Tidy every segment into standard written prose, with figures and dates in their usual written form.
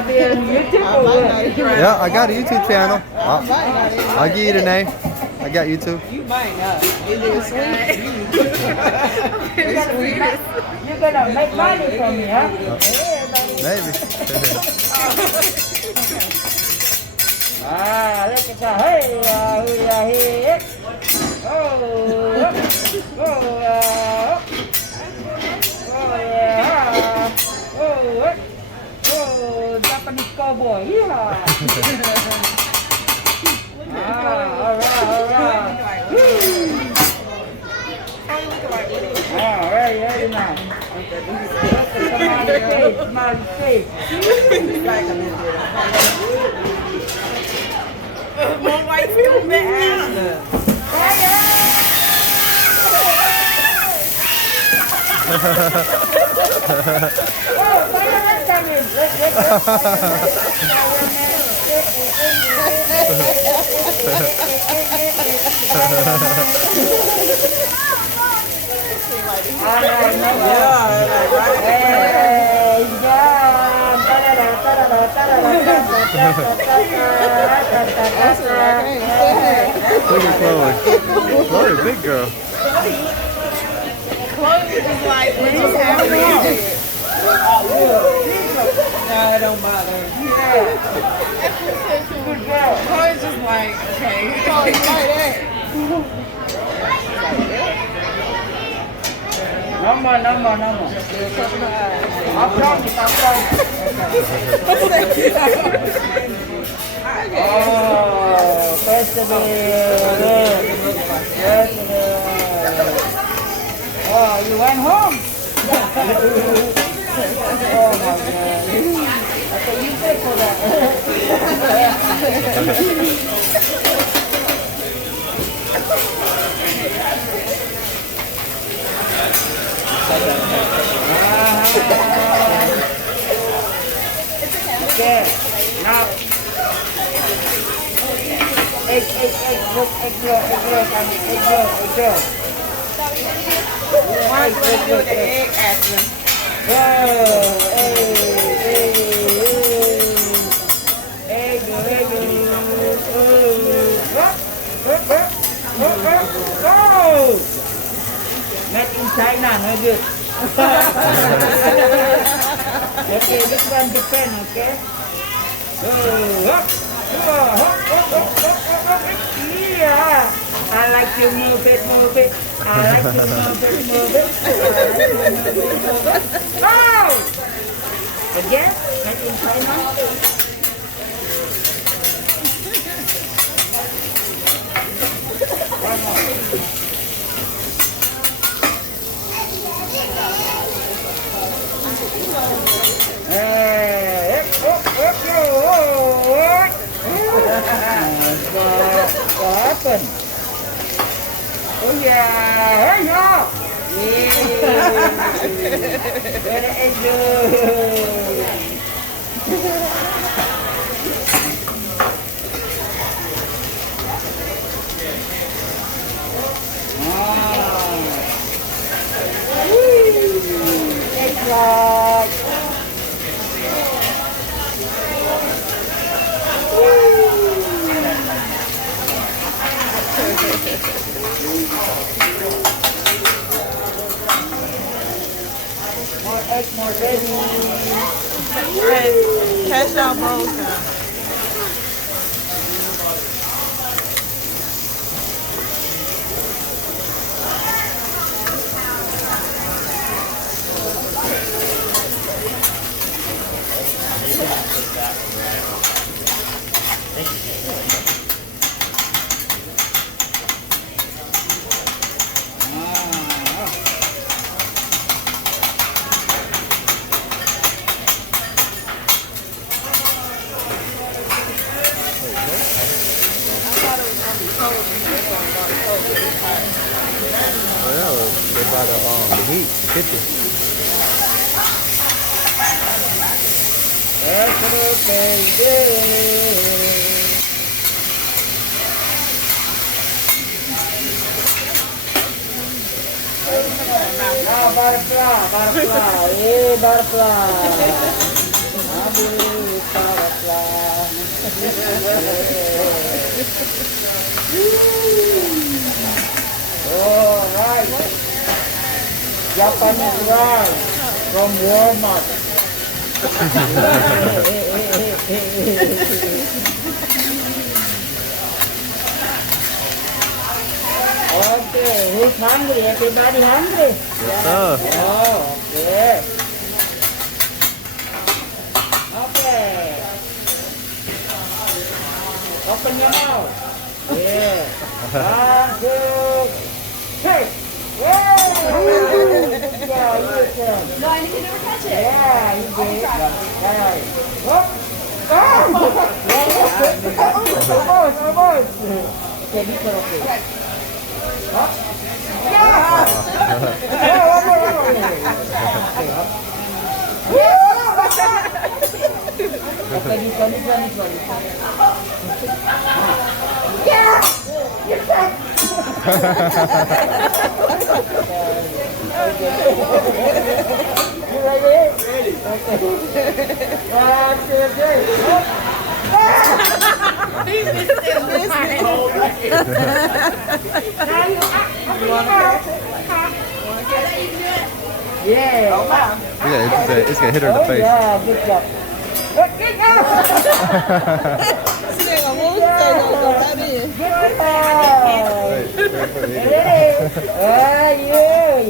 to be on YouTube or what? Yeah, I got a YouTube channel. I'll give you the name. I got YouTube. You might not. It is sweet. You're gonna make money from me, huh? Maybe. Look at that. Hey, here. Oh, oh, Japanese cowboy. Yeah. All right. Very nice. Smiley face. My wife come back now. Fireman coming. Look at Chloe. Chloe, big girl. Chloe was just like, what just happened? No, it don't bother. Chloe's just like, okay. Chloe's like that. No more. I promise. Oh, festival. Oh, you went home? Oh my God. Okay, you pay for that. Okay, now egg roll. What's going to do with the egg after? Made in China, no good. Okay, this one depends, okay? Yeah. I like to move it. Oh! Again, made in China. One more. What happened? Oh yeah, very More egg, more baby. Catch y'all both now. They bought the heat, 50. Butterfly. All right. Japanese rice from Walmart. Okay, who's hungry? Everybody hungry? Oh. Oh, okay. Okay. Open your mouth. Yeah. 1, 2, 3. Yeah. Good job. Good job. No, I need to never touch it. Yeah, you did. Right. Whoop. Oh. Almost. Okay, this one okay. Huh? Yeah. Yeah, one more. Okay, this one. Yeah! You're back! You ready? Ready. Okay. 1, 2, 3. He missed it. Now you Yeah. Oh, wow. Yeah, it's gonna hit her in the face. Yeah, good job. Good job.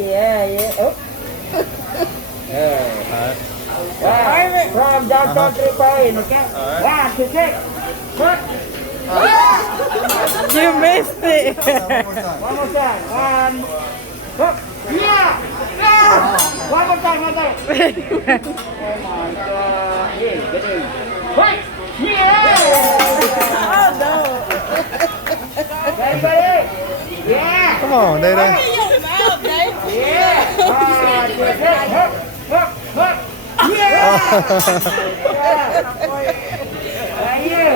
Yeah. Oh. From downtown 3 point, okay? 1, 2, 3. You missed it. One more time. Yeah. One more time. Oh my God. Yeah, get in. Right. Yeah. Oh no. Everybody. Yeah. Come on, Day Day. Your mouth, Dave. Yeah. 1, 2, 3. Hup. Yeah. Thank you.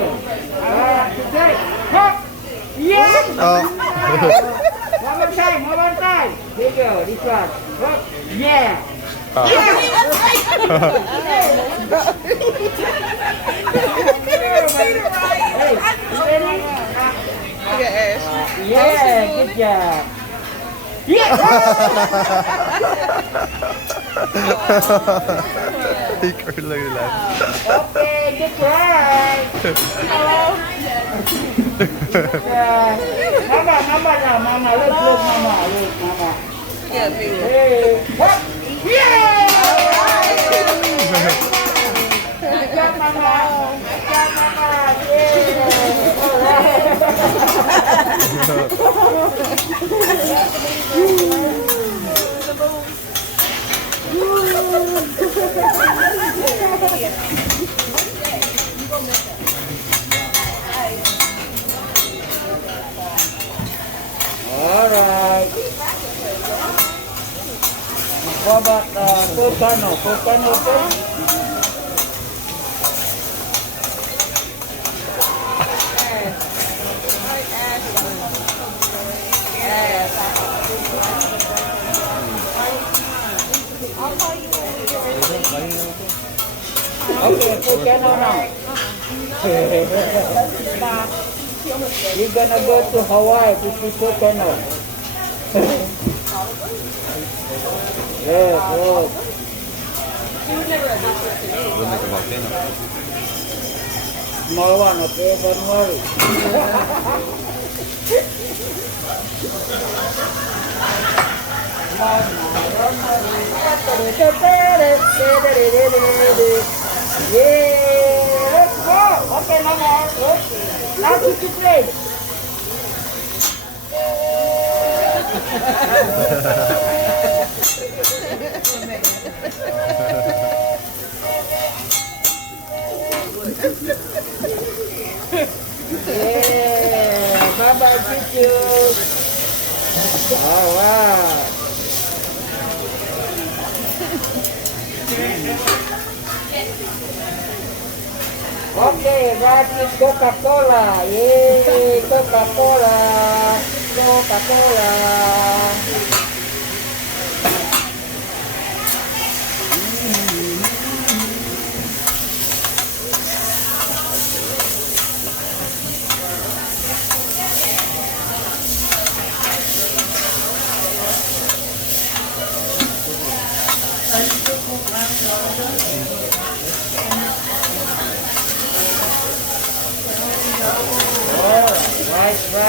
1, 2, 3. Hup. Yeah. Oh. One more time. Here you go. This one. Hup. Yeah. Oh. Hey, ready? Yeah, good job. Yeah. He could look at that. Okay, good try. Mama, look, Mama. Yeah, me. Hey, what? Yeah! Good job, Mama. Yeah. All right. What about volcano? Volcano, okay? Okay, volcano now. You're gonna go to Hawaii to see volcano. Yes. We'll make a volcano. Small one, okay? Don't worry. Yeah, let's go. Okay, Mama. Now put your place. Yeah, bye-bye, Chichu. Oh, wow. Okay, that is Coca-Cola. Yay, Coca-Cola. Coca-Cola.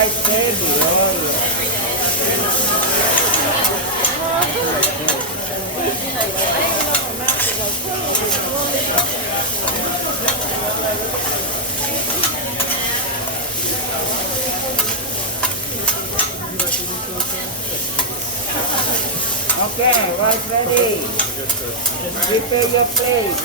rice, baby. Oh, yeah. Okay, rice ready. Prepare your plate.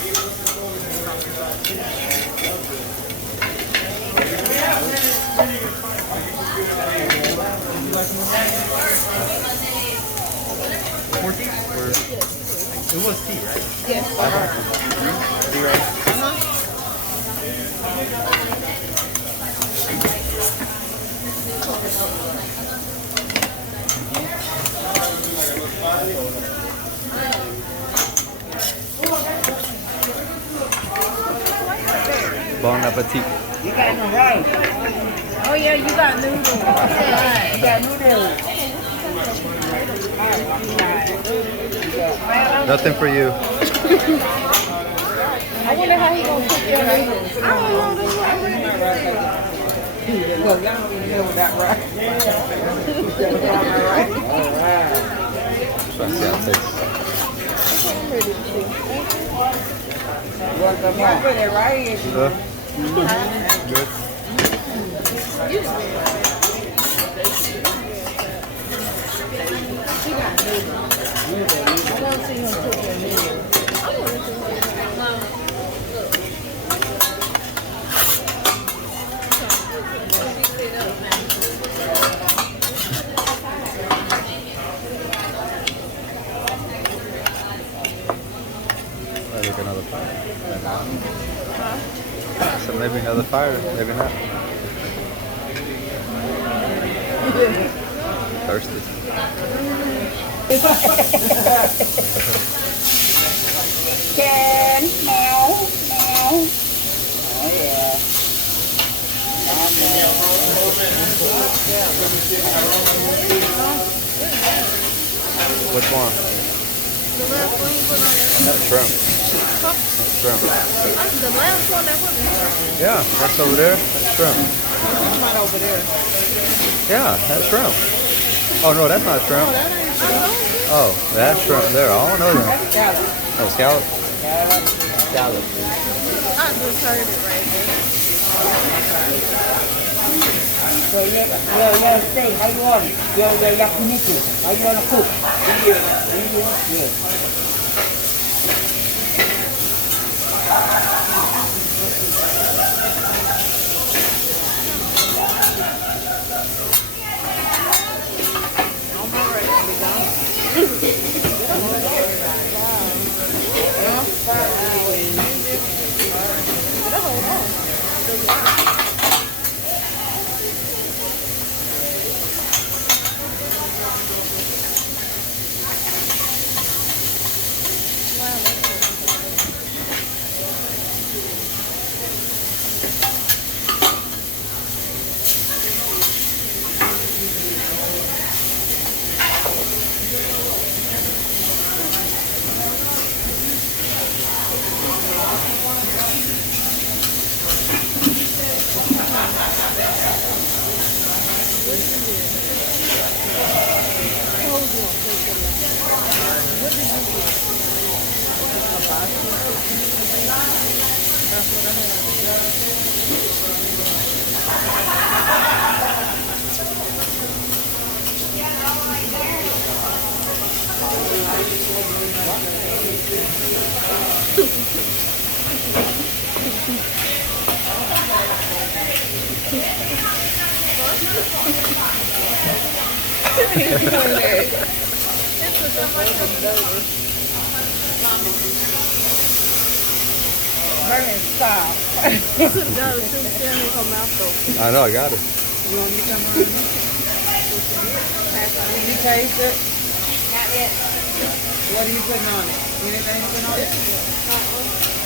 It was tea, right? Yes. Tea, right? Bon appetit. You got no rice. Oh yeah, you got noodles. You got noodles. Nothing for you. I wonder how he gonna cook your noodles. I don't know. Look, y'all don't even know that rice. Alright. Try to see how it tastes. You want some more? Put it right here. Good. I want to see him cook your noodles. Maybe another fire. Maybe not. So maybe another fire. Maybe not. Thirsty. Can meow, meow. Oh yeah. Which one? The last one you put on there. That's shrimp. That's shrimp. The last one that was Yeah, that's over there. That's shrimp. right over there. Yeah, that's shrimp. Oh no, that's not shrimp. Oh, that's shrimp there. I don't know that. Oh, scallop. Scallop. I just heard it right there. So yeah, say, how you want it? Your yakiniku. How you want to cook? Good. Vernon, stop. I know, I got it. You want me to come on? Did you taste it? Not yet. What are you putting on it? Anything you put on it?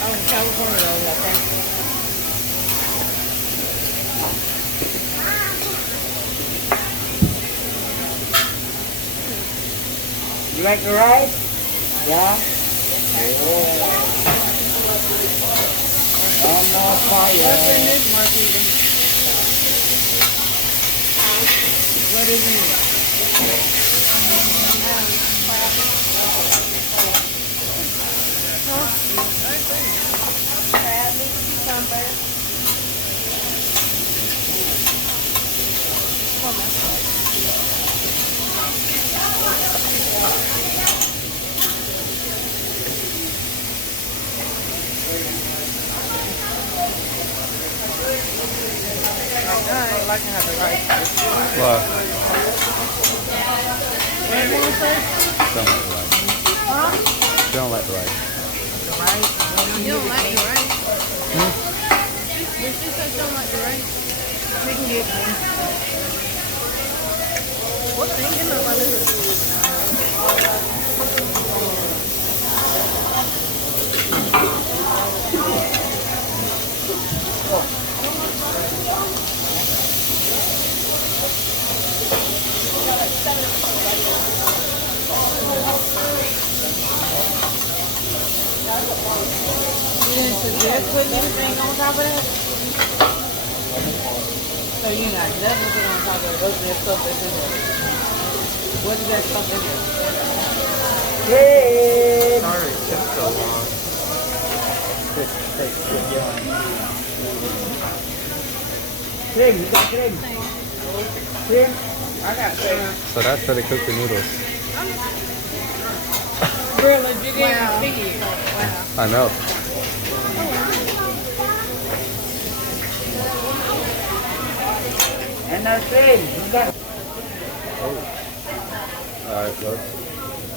Oh, California roll, I think. You like the rice? Yeah? On the fire. What's in this, Marquita? What is in it? Crab meat, cucumber. I like to have the rice. Well, What do you want to say? don't like the rice. Huh? Don't like the rice. The rice. You don't like the rice? Did she say she don't like the rice? We can get one. What thing in my little? You didn't suggest putting anything on top of that? So you got nothing to put on top of it. What's that stuff that's in there? What is that stuff in there? Crab. Sorry, it took so long. Crab, you got crab? Crab? I got some. So that's how they cook the noodles. Really, you didn't see it. Wow. I know. And now crab, you got. Alright, well,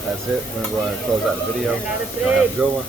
that's it. We're going to go ahead and close out the video. Y'all have a good one.